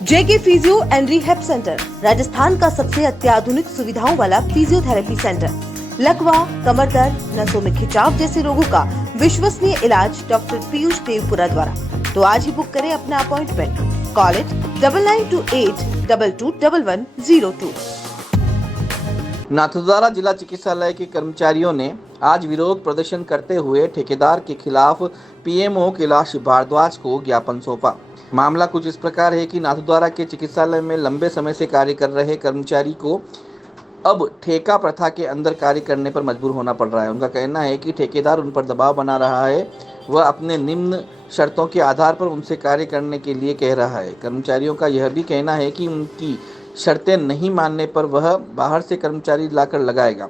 JK physio and rehab centre Rajasthan का सबसे अत्याधुनिक सुविधाओं वाला फिजियोथेरेपी सेंटर। लकवा, कमर दर्द, नसों में खिंचाव जैसे रोगों का विश्वसनीय इलाज डॉक्टर पीयूष देवपुरा द्वारा। तो आज ही बुक करें अपना अपॉइंटमेंट। Call it 9928221102। नाथद्वारा जिला चिकित्सालय के कर्मचारियों ने आज विरोध प्रदर्शन करते हुए ठेकेदार के खिलाफ पीएमओ कैलाश भारद्वाज को ज्ञापन सौंपा। मामला कुछ इस प्रकार है कि नाथद्वारा के चिकित्सालय में लंबे समय से कार्य कर रहे कर्मचारी को अब ठेका प्रथा के अंदर कार्य करने पर मजबूर होना पड़ रहा है। उनका कहना है कि ठेकेदार उन पर दबाव बना रहा है, वह अपने निम्न शर्तों के आधार पर उनसे कार्य करने के लिए कह रहा है। कर्मचारियों का यह भी कहना है कि उनकी शर्तें नहीं मानने पर वह बाहर से कर्मचारी लाकर लगाएगा।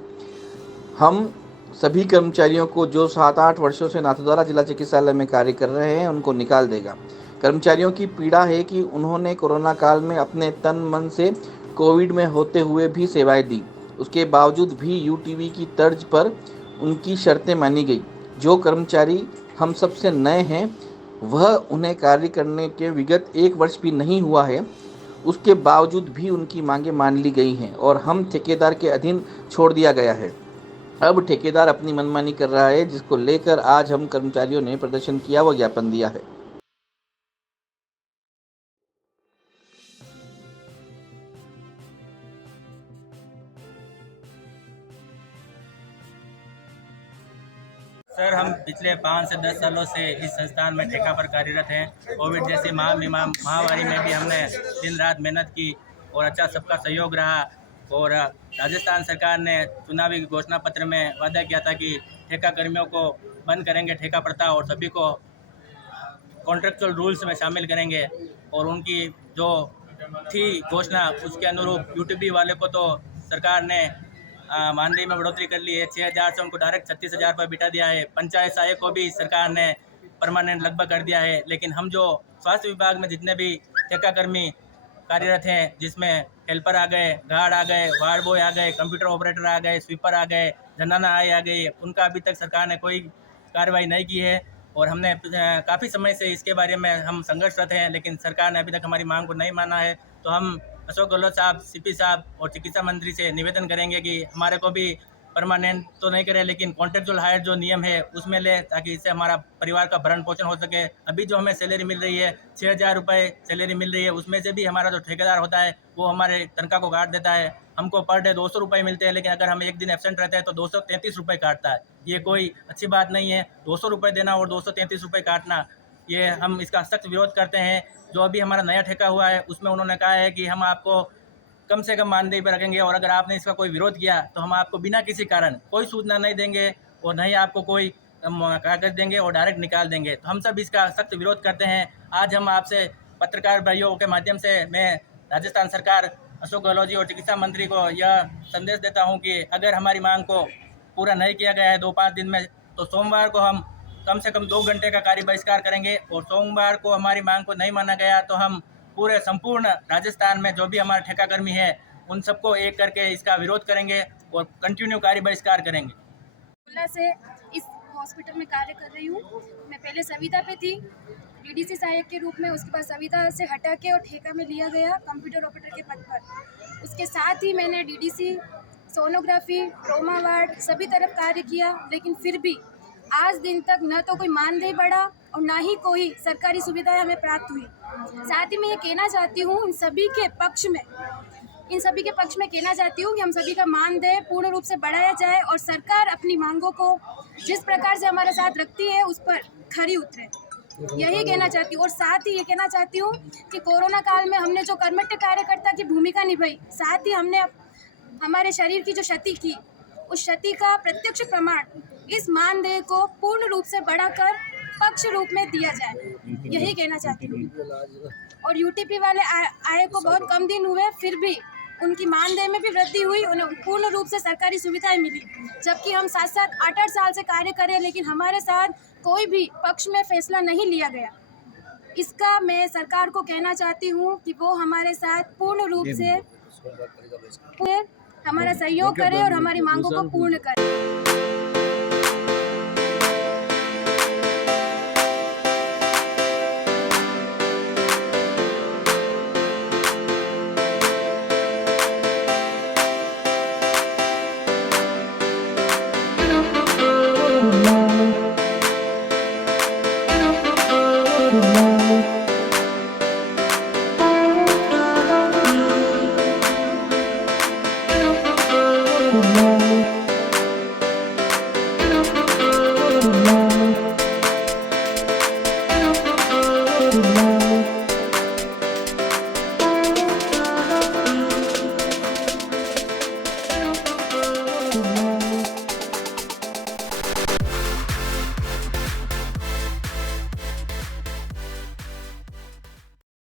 हम सभी कर्मचारियों को जो 7-8 वर्षों से नाथद्वारा जिला चिकित्सालय में कार्य कर रहे हैं उनको निकाल देगा। कर्मचारियों की पीड़ा है कि उन्होंने कोरोना काल में अपने तन मन से कोविड में होते हुए भी सेवाएं दी, उसके बावजूद भी यूटीवी की तर्ज पर उनकी शर्तें मानी गई। जो कर्मचारी हम सबसे नए हैं वह उन्हें कार्य करने के विगत 1 वर्ष भी नहीं हुआ है, उसके बावजूद भी उनकी मांगें मान ली गई हैं और हम ठेकेदार के अधीन छोड़ दिया गया है। अब ठेकेदार अपनी मनमानी कर रहा है, जिसको लेकर आज हम कर्मचारियों ने प्रदर्शन किया व ज्ञापन दिया है। सर, हम पिछले 5 से 10 सालों से इस संस्थान में ठेका पर कार्यरत हैं। कोविड जैसी महामारी में भी हमने दिन रात मेहनत की और अच्छा सबका सहयोग रहा। और राजस्थान सरकार ने चुनावी घोषणा पत्र में वादा किया था कि ठेका कर्मियों को बंद करेंगे ठेका प्रथा और सभी को कॉन्ट्रेक्चुअल रूल्स में शामिल करेंगे। और उनकी जो थी घोषणा उसके अनुरूप यूटीपी वाले को तो सरकार ने मानदेय में बढ़ोतरी कर ली है। 6,000 से उनको डायरेक्ट 36,000 पर बिठा दिया है। पंचायत सहायक को भी सरकार ने परमानेंट लगभग कर दिया है। लेकिन हम जो स्वास्थ्य विभाग में जितने भी ठेकाकर्मी कार्यरत हैं, जिसमें हेल्पर आ गए, गार्ड आ गए, वार्ड बॉय आ गए, कंप्यूटर ऑपरेटर आ गए, स्वीपर आ गए, जनाना आ गई, उनका अभी तक सरकार ने कोई कार्रवाई नहीं की है। और हमने काफ़ी समय से इसके बारे में हम संघर्षरत हैं, लेकिन सरकार ने अभी तक हमारी मांग को नहीं माना है। तो हम अशोक गहलोत साहब, सीपी साहब और चिकित्सा मंत्री से निवेदन करेंगे कि हमारे को भी परमानेंट तो नहीं करें, लेकिन कॉन्ट्रेक्चुअल हायर जो नियम है उसमें ले, ताकि इससे हमारा परिवार का भरण पोषण हो सके। अभी जो हमें सैलरी मिल रही है 6,000 रुपये सैलरी मिल रही है, उसमें से भी हमारा जो ठेकेदार होता है वो हमारे तनख्वाह को काट देता है। हमको पर डे 200 रुपये मिलते हैं, लेकिन अगर हम एक दिन एब्सेंट रहते हैं तो 233 रुपये काटता है। ये कोई अच्छी बात नहीं है। 200 रुपये देना और 233 रुपये काटना, ये हम इसका सख्त विरोध करते हैं। जो अभी हमारा नया ठेका हुआ है उसमें उन्होंने कहा है कि हम आपको कम से कम मानदेय पर रखेंगे और अगर आपने इसका कोई विरोध किया तो हम आपको बिना किसी कारण कोई सूचना नहीं देंगे और नहीं आपको कोई कागज देंगे और डायरेक्ट निकाल देंगे। तो हम सब इसका सख्त विरोध करते हैं। आज हम आपसे पत्रकार भाइयों के माध्यम से मैं राजस्थान सरकार, अशोक गहलोत जी और चिकित्सा मंत्री को यह संदेश देता हूं कि अगर हमारी मांग को पूरा नहीं किया गया है 2-5 दिन में, तो सोमवार को हम कम से कम 2 घंटे का कार्य बहिष्कार करेंगे। और सोमवार को हमारी मांग को नहीं माना गया तो हम पूरे संपूर्ण राजस्थान में जो भी हमारे ठेकाकर्मी है उन सबको एक करके इसका विरोध करेंगे और कंटिन्यू कार्य बहिष्कार करेंगे। से इस हॉस्पिटल में कार्य कर रही हूँ। मैं पहले संविदा पे थी डीडीसी सहायक के रूप में, उसके बाद संविदा से हटा के और ठेका में लिया गया कंप्यूटर ऑपरेटर के पद पर। उसके साथ ही मैंने डीडीसी, सोनोग्राफी, ट्रॉमा वार्ड सभी तरफ कार्य किया, लेकिन फिर भी आज दिन तक न तो कोई मानदेय बढ़ा और ना ही कोई सरकारी सुविधाएं हमें प्राप्त हुई। साथ ही मैं ये कहना चाहती हूँ इन सभी के पक्ष में कहना चाहती हूँ कि हम सभी का मानदेय पूर्ण रूप से बढ़ाया जाए और सरकार अपनी मांगों को जिस प्रकार से हमारे साथ रखती है उस पर खरी उतरे, यही कहना चाहती हूँ। और साथ ही ये कहना चाहती हूँ कि कोरोना काल में हमने जो कर्मठ कार्यकर्ता की भूमिका निभाई, साथ ही हमने हमारे शरीर की जो क्षति की, उस क्षति का प्रत्यक्ष प्रमाण इस मानदेय को पूर्ण रूप से बढ़ाकर पक्ष रूप में दिया जाए, यही कहना चाहती हूँ। और यूटीपी वाले आए को बहुत कम दिन हुए, फिर भी उनकी मानदेय में भी वृद्धि हुई, उन्हें पूर्ण रूप से सरकारी सुविधाएं मिली। जबकि हम 7-7, 8-8 साल से कार्य करें, लेकिन हमारे साथ कोई भी पक्ष में फैसला नहीं लिया गया। इसका मैं सरकार को कहना चाहती हूँ कि वो हमारे साथ पूर्ण रूप से हमारा सहयोग करे और हमारी मांगों को पूर्ण करे। है।